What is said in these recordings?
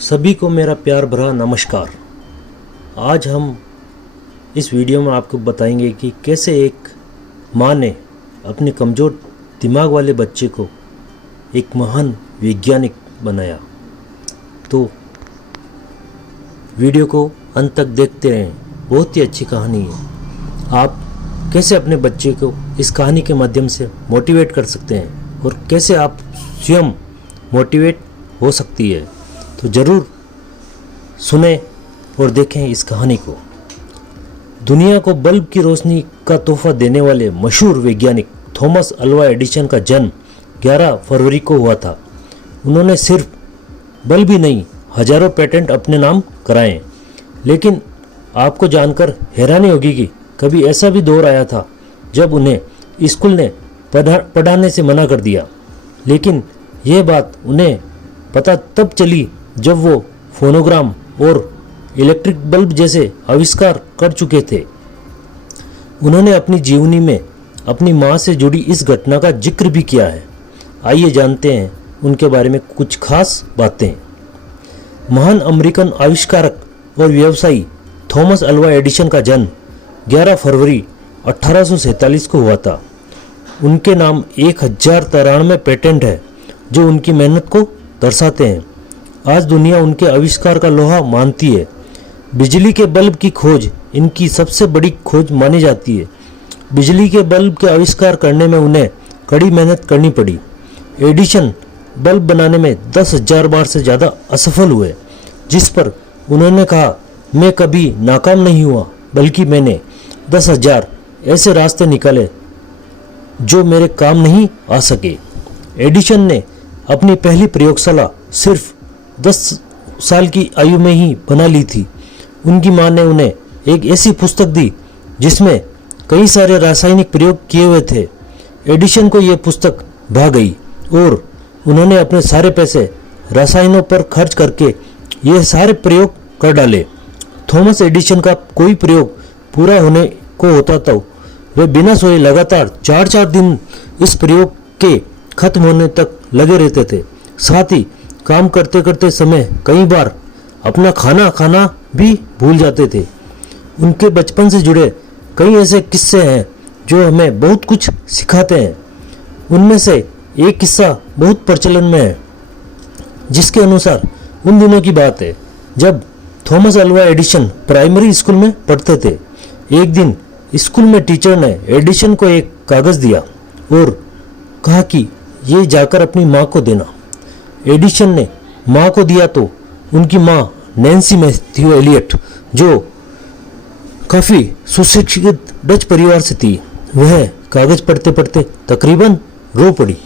सभी को मेरा प्यार भरा नमस्कार। आज हम इस वीडियो में आपको बताएंगे कि कैसे एक माँ ने अपने कमज़ोर दिमाग वाले बच्चे को एक महान वैज्ञानिक बनाया। तो वीडियो को अंत तक देखते रहें, बहुत ही अच्छी कहानी है। आप कैसे अपने बच्चे को इस कहानी के माध्यम से मोटिवेट कर सकते हैं और कैसे आप स्वयं मोटिवेट हो सकती है, तो ज़रूर सुने और देखें इस कहानी को। दुनिया को बल्ब की रोशनी का तोहफा देने वाले मशहूर वैज्ञानिक थॉमस अल्वा एडिसन का जन्म 11 फरवरी को हुआ था। उन्होंने सिर्फ बल्ब ही नहीं, हजारों पेटेंट अपने नाम कराए। लेकिन आपको जानकर हैरानी होगी कि कभी ऐसा भी दौर आया था जब उन्हें स्कूल ने पढ़ाने से मना कर दिया। लेकिन यह बात उन्हें पता तब चली जब वो फोनोग्राम और इलेक्ट्रिक बल्ब जैसे आविष्कार कर चुके थे। उन्होंने अपनी जीवनी में अपनी माँ से जुड़ी इस घटना का जिक्र भी किया है। आइए जानते हैं उनके बारे में कुछ खास बातें। महान अमेरिकन आविष्कारक और व्यवसायी थॉमस अल्वा एडिसन का जन्म 11 फरवरी 1847 को हुआ था। उनके नाम 1093 पेटेंट है जो उनकी मेहनत को दर्शाते हैं। आज दुनिया उनके आविष्कार का लोहा मानती है। बिजली के बल्ब की खोज इनकी सबसे बड़ी खोज मानी जाती है। बिजली के बल्ब के आविष्कार करने में उन्हें कड़ी मेहनत करनी पड़ी। एडिसन बल्ब बनाने में 10,000 बार से ज़्यादा असफल हुए, जिस पर उन्होंने कहा, मैं कभी नाकाम नहीं हुआ, बल्कि मैंने 10,000 ऐसे रास्ते निकाले जो मेरे काम नहीं आ सके। एडिसन ने अपनी पहली प्रयोगशाला सिर्फ 10 साल की आयु में ही बना ली थी। उनकी मां ने उन्हें एक ऐसी पुस्तक दी जिसमें कई सारे रासायनिक प्रयोग किए हुए थे। एडिसन को यह पुस्तक भा गई और उन्होंने अपने सारे पैसे रसायनों पर खर्च करके ये सारे प्रयोग कर डाले। थॉमस एडिसन का कोई प्रयोग पूरा होने को होता तो वे बिना सोए लगातार 4-4 दिन इस प्रयोग के खत्म होने तक लगे रहते थे। साथ ही काम करते करते समय कई बार अपना खाना खाना भी भूल जाते थे। उनके बचपन से जुड़े कई ऐसे किस्से हैं जो हमें बहुत कुछ सिखाते हैं। उनमें से एक किस्सा बहुत प्रचलन में है, जिसके अनुसार उन दिनों की बात है जब Thomas Alva Edison primary school में पढ़ते थे। एक दिन स्कूल में टीचर ने एडिसन को एक कागज़ दिया और कहा कि ये जाकर अपनी माँ को देना। एडिसन ने माँ को दिया तो उनकी माँ नैन्सी मैथ्यू एलियट, जो काफ़ी सुशिक्षित डच परिवार से थी, वह कागज़ पढ़ते पढ़ते तकरीबन रो पड़ी।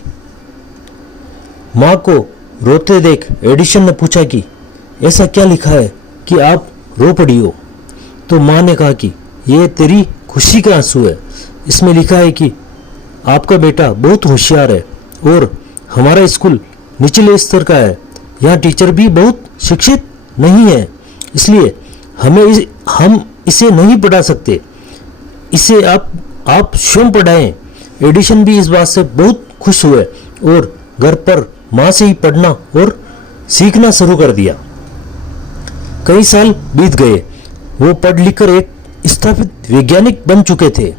माँ को रोते देख एडिसन ने पूछा कि ऐसा क्या लिखा है कि आप रो पड़ी हो। तो माँ ने कहा कि ये तेरी खुशी के आंसू है। इसमें लिखा है कि आपका बेटा बहुत होशियार है और हमारा स्कूल निचले स्तर का है। यहाँ टीचर भी बहुत शिक्षित नहीं है, इसलिए हम इसे नहीं पढ़ा सकते। इसे आप स्वयं पढ़ाएं। एडिसन भी इस बात से बहुत खुश हुए और घर पर माँ से ही पढ़ना और सीखना शुरू कर दिया। कई साल बीत गए। वो पढ़ लिखकर एक स्थापित वैज्ञानिक बन चुके थे।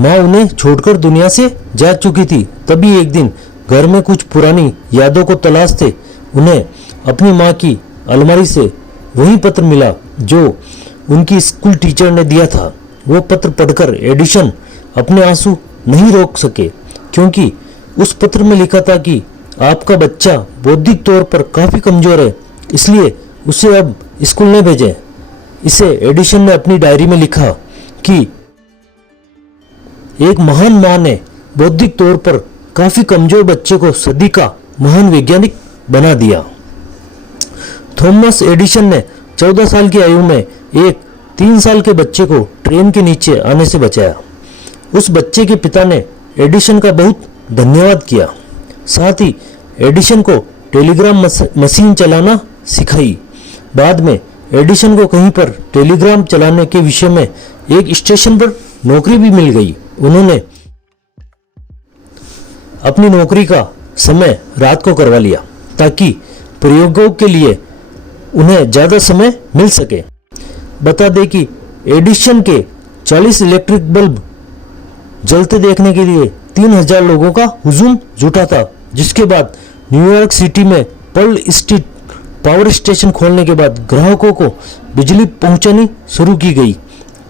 माँ उन्हें छोड़कर दुनिया से जा चुकी थी। तभी एक दिन घर में कुछ पुरानी यादों को तलाशते उन्हें अपनी माँ की अलमारी से वही पत्र मिला जो उनकी स्कूल टीचर ने दिया था। वो पत्र पढ़कर एडिसन अपने आंसू नहीं रोक सके, क्योंकि उस पत्र में लिखा था कि आपका बच्चा बौद्धिक तौर पर काफ़ी कमज़ोर है, इसलिए उसे अब स्कूल न भेजें। इसे एडिसन ने अपनी डायरी में लिखा कि एक महान माँ ने बौद्धिक तौर पर काफ़ी कमज़ोर बच्चे को सदी का महान वैज्ञानिक बना दिया। थॉमस एडिसन ने 14 साल की आयु में एक 3 साल के बच्चे को ट्रेन के नीचे आने से बचाया। उस बच्चे के पिता ने एडिसन का बहुत धन्यवाद किया। साथ ही एडिसन को टेलीग्राम मशीन चलाना सिखाई। बाद में एडिसन को कहीं पर टेलीग्राम चलाने के विषय में एक स्टेशन पर नौकरी भी मिल गई। उन्होंने अपनी नौकरी का समय रात को करवा लिया ताकि प्रयोगों के लिए उन्हें ज़्यादा समय मिल सके। बता दें कि एडिसन के 40 इलेक्ट्रिक बल्ब जलते देखने के लिए 3000 लोगों का हुजूम जुटा था, जिसके बाद न्यूयॉर्क सिटी में पर्ल स्ट्रीट पावर स्टेशन खोलने के बाद ग्राहकों को बिजली पहुंचानी शुरू की गई।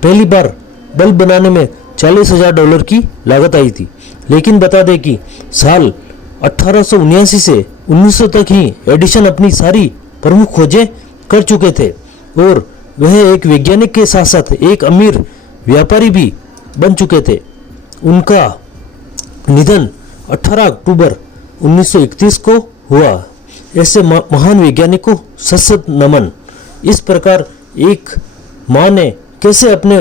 पहली बार बल्ब बनाने में $40,000 की लागत आई थी, लेकिन बता दें कि साल 1879 से 1900 तक ही एडिसन अपनी सारी प्रमुख खोजें कर चुके थे और वह एक वैज्ञानिक के साथ साथ एक अमीर व्यापारी भी बन चुके थे। उनका निधन 18 अक्टूबर 1931 को हुआ। ऐसे महान वैज्ञानिक को सशक्त नमन। इस प्रकार एक माँ ने कैसे अपने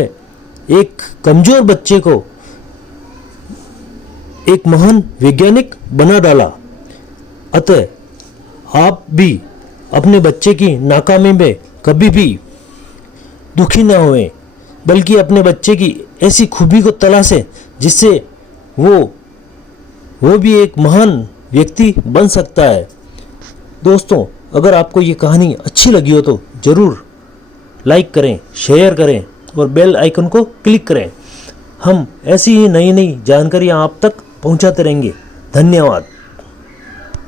एक कमजोर बच्चे को एक महान वैज्ञानिक बना डाला। अतः आप भी अपने बच्चे की नाकामी में कभी भी दुखी न होएं, बल्कि अपने बच्चे की ऐसी खूबी को तलाशें जिससे वो भी एक महान व्यक्ति बन सकता है। दोस्तों, अगर आपको ये कहानी अच्छी लगी हो तो ज़रूर लाइक करें, शेयर करें और बेल आइकन को क्लिक करें। हम ऐसी ही नई नई जानकारियाँ आप तक पहुंचाते रहेंगे। धन्यवाद।